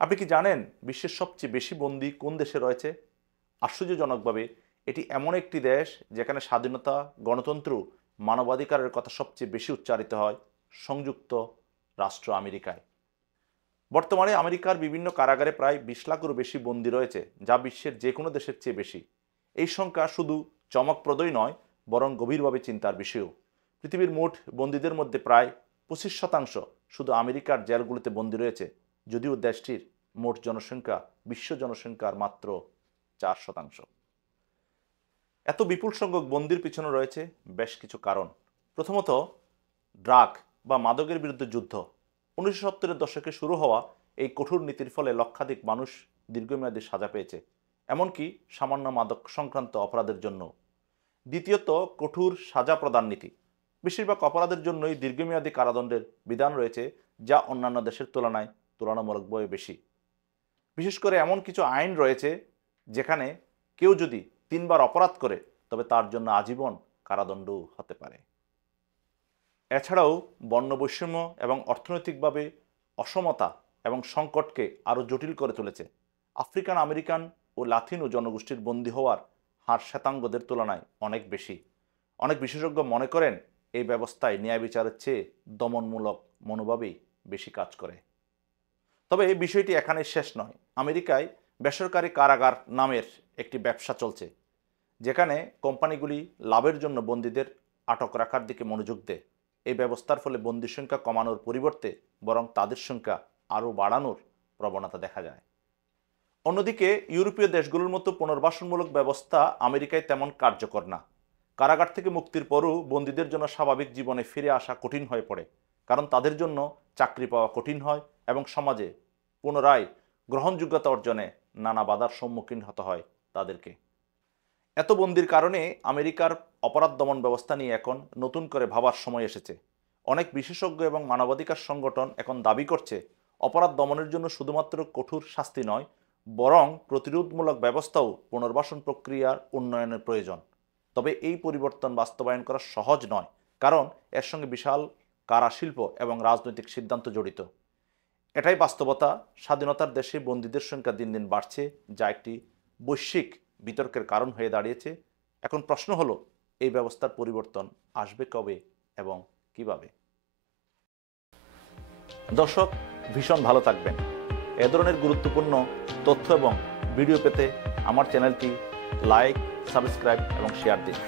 আপনি কি জানেন বিশ্বের সবচেয়ে বেশি বন্দী কোন দেশে রয়েছে? আশ্চর্যজনকভাবে এটি এমন একটি দেশ যেখানে স্বাধীনতা, গণতন্ত্র, মানবাধিকারের কথা সবচেয়ে বেশি উচ্চারিত হয়, সংযুক্ত রাষ্ট্র আমেরিকায়। বর্তমানে আমেরিকার বিভিন্ন কারাগারে প্রায় 20 লাখেরও বেশি বন্দী রয়েছে, যা বিশ্বের যে কোনো দেশের চেয়ে বেশি। এই সংখ্যা শুধু চমকপ্রদই নয়, বরং গভীরভাবে চিন্তার বিষয়ও। পৃথিবীর মোট বন্দীদের মধ্যে প্রায় 25% শুধু আমেরিকার জেলগুলোতে বন্দী রয়েছে, যদিও দেশটির মোট জনসংখ্যা বিশ্ব জনসংখ্যার মাত্র 4%। এত বিপুল সংখ্যক বন্দির পিছনে রয়েছে বেশ কিছু কারণ। প্রথমত, ড্রাগ বা মাদকের বিরুদ্ধে যুদ্ধ। 1970-এর দশকে শুরু হওয়া এই কঠোর নীতির ফলে লক্ষাধিক মানুষ দীর্ঘমেয়াদী সাজা পেয়েছে, এমনকি সামান্য মাদক সংক্রান্ত অপরাধের জন্য। দ্বিতীয়ত, কঠোর সাজা প্রদান নীতি। বেশিরভাগ অপরাধের জন্যই দীর্ঘমেয়াদী কারাদণ্ডের বিধান রয়েছে, যা অন্যান্য দেশের তুলনায় তুলনামূলকভাবে বেশি। বিশেষ করে এমন কিছু আইন রয়েছে যেখানে কেউ যদি 3 বার অপরাধ করে তবে তার জন্য আজীবন কারাদণ্ডও হতে পারে। এছাড়াও বর্ণ বৈষম্য এবং অর্থনৈতিকভাবে অসমতা এবং সংকটকে আরও জটিল করে তুলেছে। আফ্রিকান আমেরিকান ও লাতিনো জনগোষ্ঠীর বন্দী হওয়ার হার শ্বেতাঙ্গদের তুলনায় অনেক বেশি। অনেক বিশেষজ্ঞ মনে করেন এই ব্যবস্থায় ন্যায় বিচারের চেয়ে দমনমূলক মনোভাবই বেশি কাজ করে। তবে এই বিষয়টি এখানে শেষ নয়। আমেরিকায় বেসরকারি কারাগার নামের একটি ব্যবসা চলছে, যেখানে কোম্পানিগুলি লাভের জন্য বন্দীদের আটক রাখার দিকে মনোযোগ দেয়। এই ব্যবস্থার ফলে বন্দির সংখ্যা কমানোর পরিবর্তে বরং তাদের সংখ্যা আরও বাড়ানোর প্রবণতা দেখা যায়। অন্যদিকে ইউরোপীয় দেশগুলোর মতো পুনর্বাসনমূলক ব্যবস্থা আমেরিকায় তেমন কার্যকর না। কারাগার থেকে মুক্তির পরও বন্দীদের জন্য স্বাভাবিক জীবনে ফিরে আসা কঠিন হয়ে পড়ে, কারণ তাদের জন্য চাকরি পাওয়া কঠিন হয় এবং সমাজে পুনরায় গ্রহণযোগ্যতা অর্জনে নানা বাধার সম্মুখীন হতে হয় তাদেরকে। এত বন্দির কারণে আমেরিকার অপরাধ দমন ব্যবস্থা নিয়ে এখন নতুন করে ভাবার সময় এসেছে। অনেক বিশেষজ্ঞ এবং মানবাধিকার সংগঠন এখন দাবি করছে অপরাধ দমনের জন্য শুধুমাত্র কঠোর শাস্তি নয়, বরং প্রতিরোধমূলক ব্যবস্থাও পুনর্বাসন প্রক্রিয়ার উন্নয়নের প্রয়োজন। তবে এই পরিবর্তন বাস্তবায়ন করা সহজ নয়, কারণ এর সঙ্গে বিশাল কারা শিল্প এবং রাজনৈতিক সিদ্ধান্ত জড়িত। এটাই বাস্তবতা। স্বাধীনতার দেশে বন্দীদের সংখ্যা দিন দিন বাড়ছে, যা একটি বৈশ্বিক বিতর্কের কারণ হয়ে দাঁড়িয়েছে। এখন প্রশ্ন হলো, এই ব্যবস্থার পরিবর্তন আসবে কবে এবং কিভাবে? দর্শক, ভীষণ ভালো থাকবেন। এ ধরনের গুরুত্বপূর্ণ তথ্য এবং ভিডিও পেতে আমার চ্যানেলটি লাইক, সাবস্ক্রাইব এবং শেয়ার দিন।